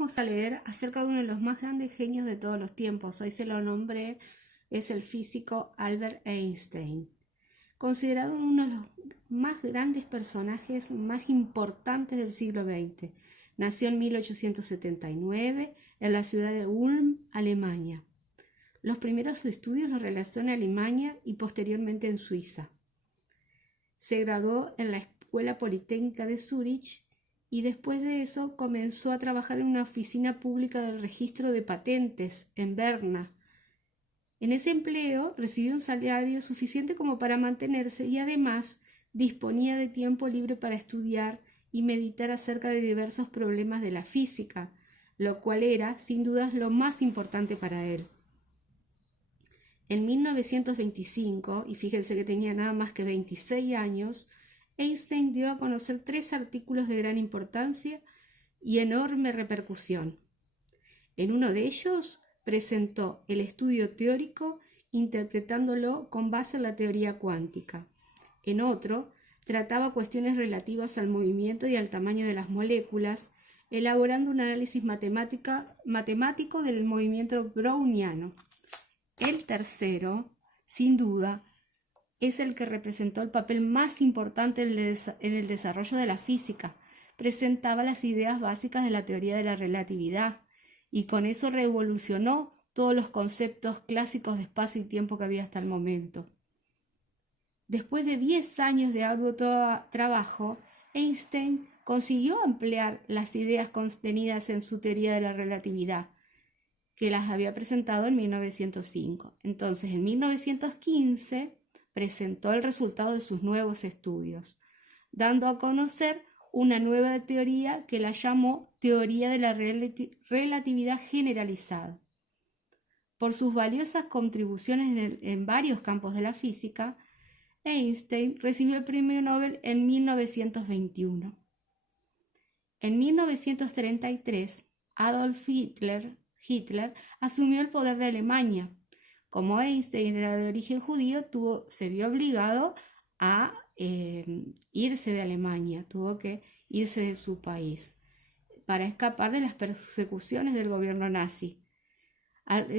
vamos a leer acerca de uno de los más grandes genios de todos los tiempos. Hoy se lo nombré, es el físico Albert Einstein, considerado uno de los más grandes personajes más importantes del siglo XX. Nació en 1879 en la ciudad de Ulm, Alemania. Los primeros estudios los realizó en Alemania y posteriormente en Suiza. Se graduó en la Escuela Politécnica de Zúrich y después de eso comenzó a trabajar en una oficina pública del registro de patentes en Berna. En ese empleo recibió un salario suficiente como para mantenerse y además disponía de tiempo libre para estudiar y meditar acerca de diversos problemas de la física, lo cual era, sin dudas, lo más importante para él. En 1925, y fíjense que tenía nada más que 26 años, Einstein dio a conocer 3 artículos de gran importancia y enorme repercusión. En uno de ellos presentó el estudio teórico interpretándolo con base en la teoría cuántica. En otro, trataba cuestiones relativas al movimiento y al tamaño de las moléculas, elaborando un análisis matemático del movimiento browniano. El tercero, sin duda, es el que representó el papel más importante en el desarrollo de la física. Presentaba las ideas básicas de la teoría de la relatividad y con eso revolucionó todos los conceptos clásicos de espacio y tiempo que había hasta el momento. Después de 10 años de arduo trabajo, Einstein consiguió ampliar las ideas contenidas en su teoría de la relatividad, que las había presentado en 1905. Entonces, en 1915 presentó el resultado de sus nuevos estudios, dando a conocer una nueva teoría que la llamó teoría de la relatividad generalizada. Por sus valiosas contribuciones en varios campos de la física, Einstein recibió el premio Nobel en 1921. En 1933, Adolf Hitler asumió el poder de Alemania. Como Einstein era de origen judío, se vio obligado a irse de Alemania, tuvo que irse de su país para escapar de las persecuciones del gobierno nazi.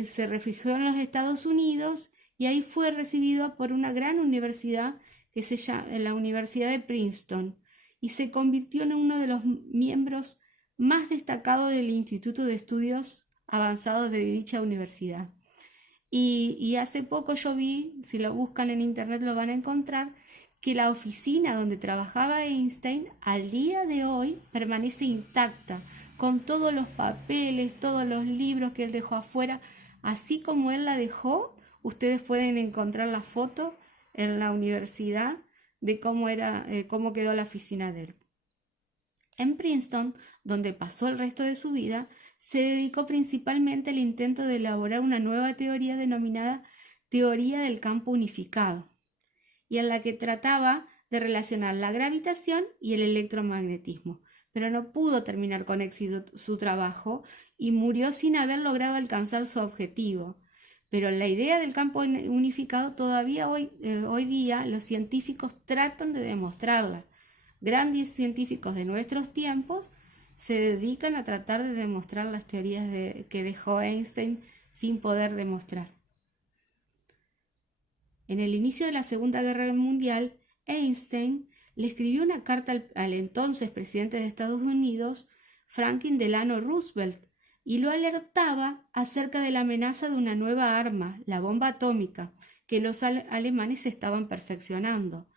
Se refugió en los Estados Unidos y ahí fue recibido por una gran universidad que se llama la Universidad de Princeton y se convirtió en uno de los miembros más destacados del Instituto de Estudios Avanzados de dicha universidad. Y hace poco yo vi, si lo buscan en internet lo van a encontrar, que la oficina donde trabajaba Einstein al día de hoy permanece intacta, con todos los papeles, todos los libros que él dejó afuera, así como él la dejó. Ustedes pueden encontrar la foto en la universidad de cómo quedó la oficina de él. En Princeton, donde pasó el resto de su vida, se dedicó principalmente al intento de elaborar una nueva teoría denominada teoría del campo unificado, y en la que trataba de relacionar la gravitación y el electromagnetismo, pero no pudo terminar con éxito su trabajo y murió sin haber logrado alcanzar su objetivo. Pero la idea del campo unificado todavía hoy día los científicos tratan de demostrarla. Grandes científicos de nuestros tiempos se dedican a tratar de demostrar las teorías que dejó Einstein sin poder demostrar. En el inicio de la Segunda Guerra Mundial, Einstein le escribió una carta al entonces presidente de Estados Unidos, Franklin Delano Roosevelt, y lo alertaba acerca de la amenaza de una nueva arma, la bomba atómica, que los alemanes estaban perfeccionando.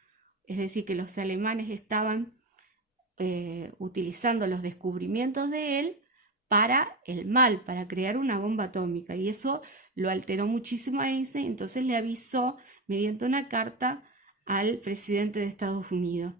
Es decir, que los alemanes estaban utilizando los descubrimientos de él para el mal, para crear una bomba atómica, y eso lo alteró muchísimo a Einstein. Entonces le avisó mediante una carta al presidente de Estados Unidos,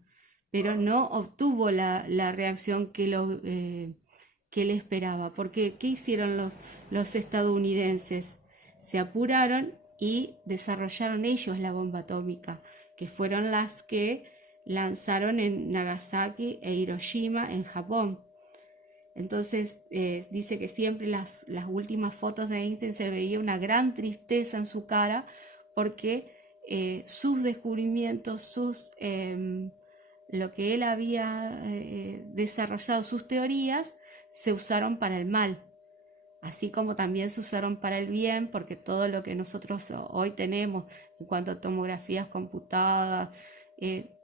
pero no obtuvo la reacción que él esperaba, porque ¿qué hicieron los estadounidenses? Se apuraron y desarrollaron ellos la bomba atómica, que fueron las que lanzaron en Nagasaki e Hiroshima en Japón. Entonces dice que siempre las últimas fotos de Einstein se veía una gran tristeza en su cara porque sus descubrimientos, lo que él había desarrollado, sus teorías, se usaron para el mal, así como también se usaron para el bien, porque todo lo que nosotros hoy tenemos en cuanto a tomografías computadas,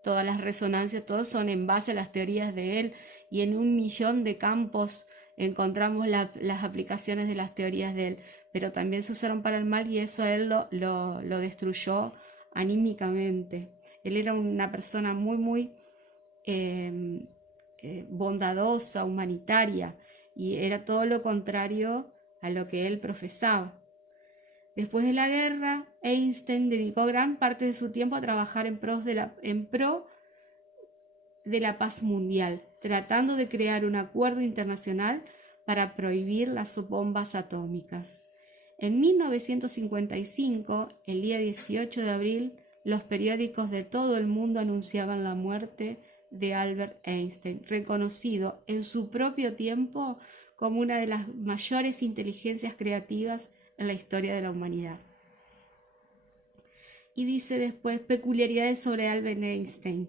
todas las resonancias, todos son en base a las teorías de él, y en 1 millón de campos encontramos las aplicaciones de las teorías de él, pero también se usaron para el mal y eso a él lo destruyó anímicamente. Él era una persona muy, muy bondadosa, humanitaria, y era todo lo contrario a lo que él profesaba. Después de la guerra, Einstein dedicó gran parte de su tiempo a trabajar en pro de la paz mundial, tratando de crear un acuerdo internacional para prohibir las bombas atómicas. En 1955, el día 18 de abril, los periódicos de todo el mundo anunciaban la muerte de Albert Einstein, reconocido en su propio tiempo como una de las mayores inteligencias creativas en la historia de la humanidad. Y dice después peculiaridades sobre Albert Einstein.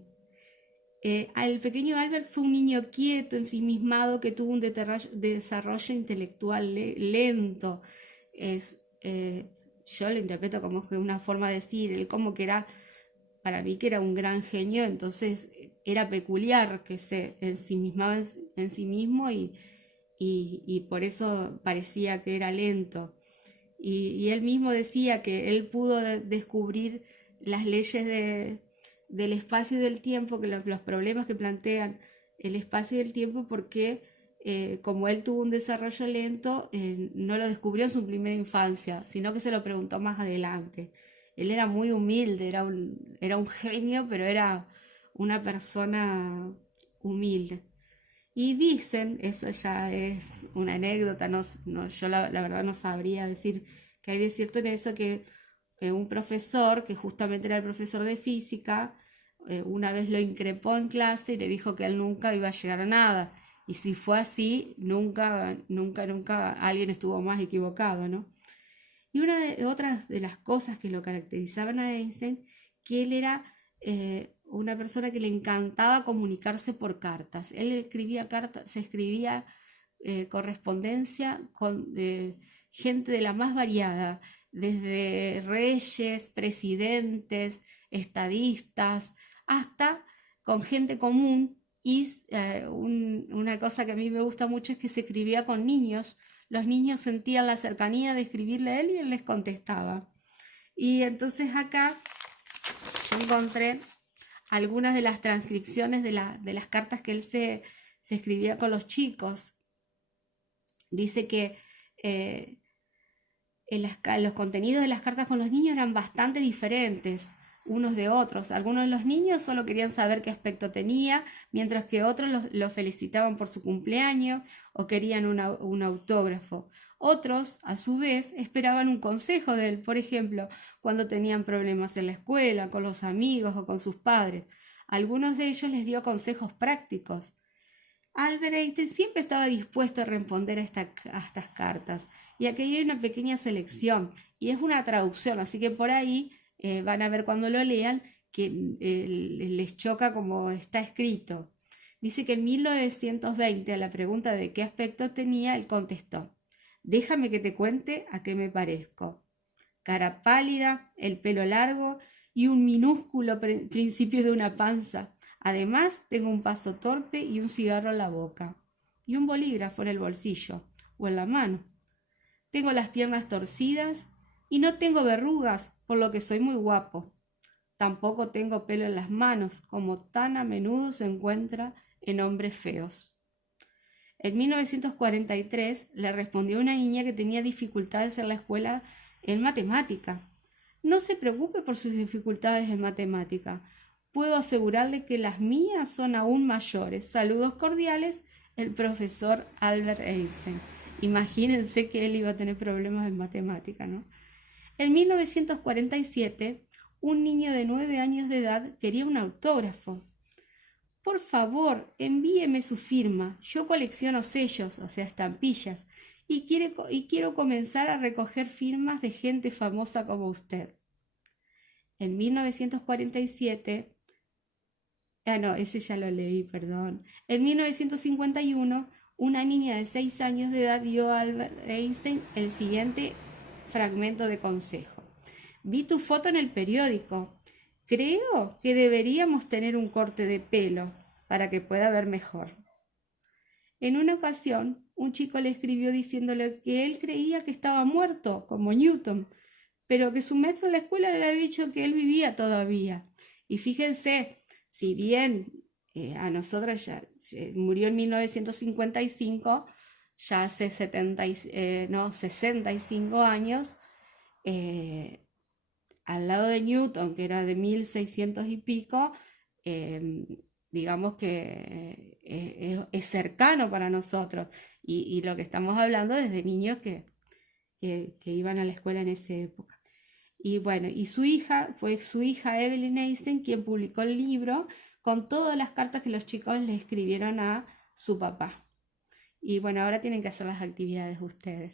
El pequeño Albert fue un niño quieto, ensimismado, que tuvo un desarrollo intelectual lento. Yo lo interpreto como que una forma de decir, él como que era, para mí que era un gran genio, entonces era peculiar, que se ensimismaba en sí mismo y por eso parecía que era lento. Y él mismo decía que él pudo descubrir las leyes del espacio y del tiempo, que los problemas que plantean el espacio y el tiempo, porque como él tuvo un desarrollo lento, no lo descubrió en su primera infancia, sino que se lo preguntó más adelante. Él era muy humilde, era un genio, pero era una persona humilde. Y dicen, eso ya es una anécdota, yo la verdad no sabría decir que hay de cierto en eso, que un profesor, que justamente era el profesor de física, una vez lo increpó en clase y le dijo que él nunca iba a llegar a nada. Y si fue así, nunca alguien estuvo más equivocado, ¿no? Y otras de las cosas que lo caracterizaban a Einstein, que él era una persona que le encantaba comunicarse por cartas. Él escribía cartas, se escribía correspondencia con gente de la más variada, desde reyes, presidentes, estadistas, hasta con gente común. Y una cosa que a mí me gusta mucho es que se escribía con niños. Los niños sentían la cercanía de escribirle a él y él les contestaba. Y entonces acá yo encontré algunas de las transcripciones de las cartas que él se escribía con los chicos. Dice que los contenidos de las cartas con los niños eran bastante diferentes unos de otros. Algunos de los niños solo querían saber qué aspecto tenía, mientras que otros lo felicitaban por su cumpleaños o querían un autógrafo. Otros, a su vez, esperaban un consejo de él, por ejemplo, cuando tenían problemas en la escuela, con los amigos o con sus padres. Algunos de ellos les dio consejos prácticos. Albert Einstein siempre estaba dispuesto a responder a estas cartas, y aquí hay una pequeña selección, y es una traducción, así que por ahí van a ver cuando lo lean que les choca como está escrito. Dice que en 1920, a la pregunta de qué aspecto tenía, él contestó: déjame que te cuente a qué me parezco. Cara pálida, el pelo largo y un minúsculo principio de una panza. Además, tengo un paso torpe y un cigarro en la boca, y un bolígrafo en el bolsillo o en la mano. Tengo las piernas torcidas y no tengo verrugas, por lo que soy muy guapo. Tampoco tengo pelo en las manos, como tan a menudo se encuentra en hombres feos. En 1943 le respondió una niña que tenía dificultades en la escuela en matemática. No se preocupe por sus dificultades en matemática. Puedo asegurarle que las mías son aún mayores. Saludos cordiales, el profesor Albert Einstein. Imagínense que él iba a tener problemas en matemática, ¿no? En 1947, un niño de 9 años de edad quería un autógrafo. Por favor, envíeme su firma. Yo colecciono sellos, o sea, estampillas, y quiero comenzar a recoger firmas de gente famosa como usted. En 1947, ese ya lo leí, perdón. En 1951, una niña de 6 años de edad dio a Albert Einstein el siguiente fragmento de consejo. Vi tu foto en el periódico. Creo que deberíamos tener un corte de pelo para que pueda ver mejor. En una ocasión, un chico le escribió diciéndole que él creía que estaba muerto, como Newton, pero que su maestro en la escuela le había dicho que él vivía todavía. Y fíjense, si bien a nosotros ya murió en 1955, ya hace 65 años, al lado de Newton, que era de 1600 y pico, eh, digamos que es cercano para nosotros. Y lo que estamos hablando es de niños que iban a la escuela en esa época. Y bueno, y fue su hija Evelyn Einstein quien publicó el libro con todas las cartas que los chicos le escribieron a su papá. Y bueno, ahora tienen que hacer las actividades ustedes.